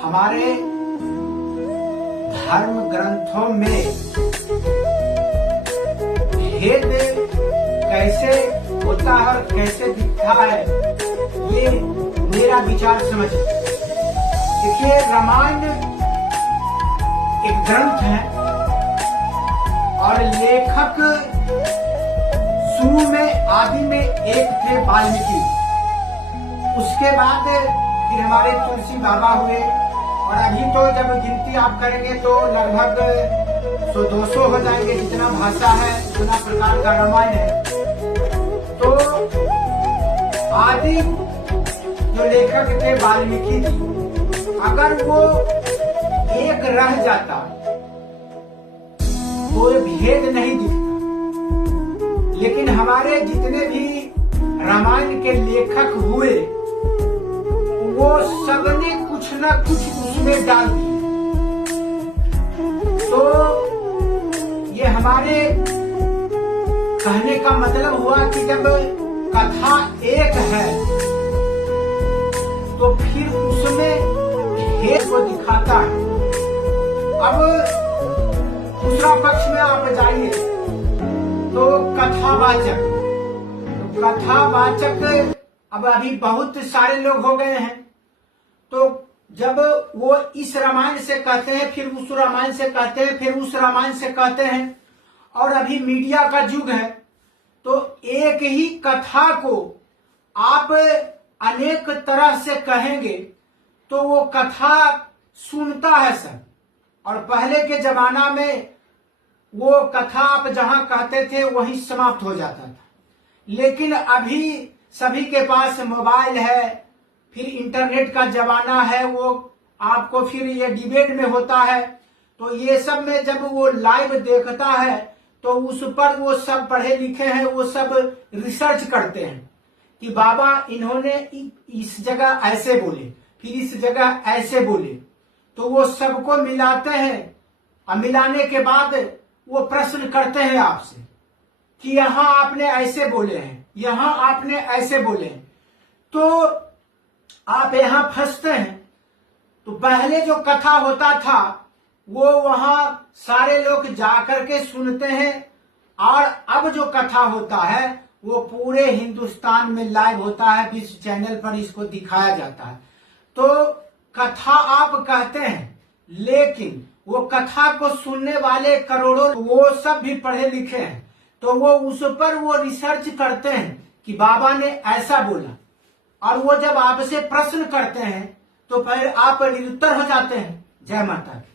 हमारे धर्म ग्रंथों में भेद कैसे होता है और कैसे दिखता है, ये मेरा विचार समझिए। देखिए, रामायण एक ग्रंथ है और लेखक शुरू में आदि में एक थे वाल्मीकि। उसके बाद फिर हमारे तुलसी बाबा हुए और अभी तो जब गिनती आप करेंगे तो लगभग 100-200 हो जाएंगे। जितना भाषा है उतना प्रकार का रामायण है। तो आदि जो लेखक थे वाल्मीकि जी, अगर वो एक रह जाता तो भेद नहीं दिखता। लेकिन हमारे जितने भी रामायण के लेखक हुए वो सबने कुछ न कुछ उसमें डाल दिया। तो ये हमारे कहने का मतलब हुआ कि जब कथा एक है तो फिर उसमें भेद को दिखाता है। अब दूसरा पक्ष में आप जाइए तो कथावाचक, तो कथावाचक अब अभी बहुत सारे लोग हो गए हैं। तो जब वो इस रामायण से कहते हैं, फिर उस रामायण से कहते हैं, फिर उस रामायण से कहते हैं, और अभी मीडिया का युग है तो एक ही कथा को आप अनेक तरह से कहेंगे तो वो कथा सुनता है सब। और पहले के जमाना में वो कथा आप जहां कहते थे वहीं समाप्त हो जाता था। लेकिन अभी सभी के पास मोबाइल है, फिर इंटरनेट का जमाना है, वो आपको फिर ये डिबेट में होता है। तो ये सब में जब वो लाइव देखता है तो उस पर वो सब पढ़े लिखे हैं, वो सब रिसर्च करते हैं कि बाबा इन्होंने इस जगह ऐसे बोले, फिर इस जगह ऐसे बोले। तो वो सबको मिलाते हैं और मिलाने के बाद वो प्रश्न करते हैं आपसे कि यहां आपने ऐसे बोले हैं, यहां आपने ऐसे बोले हैं। तो आप यहां फंसते हैं। तो पहले जो कथा होता था वो वहां सारे लोग जाकर के सुनते हैं, और अब जो कथा होता है वो पूरे हिंदुस्तान में लाइव होता है, इस चैनल पर इसको दिखाया जाता है। तो कथा आप कहते हैं, लेकिन वो कथा को सुनने वाले करोड़ों, वो सब भी पढ़े लिखे हैं। तो वो उस पर वो रिसर्च करते हैं कि बाबा ने ऐसा बोला, और वो जब आपसे प्रश्न करते हैं तो फिर आप निरुत्तर हो जाते हैं। जय माता दी।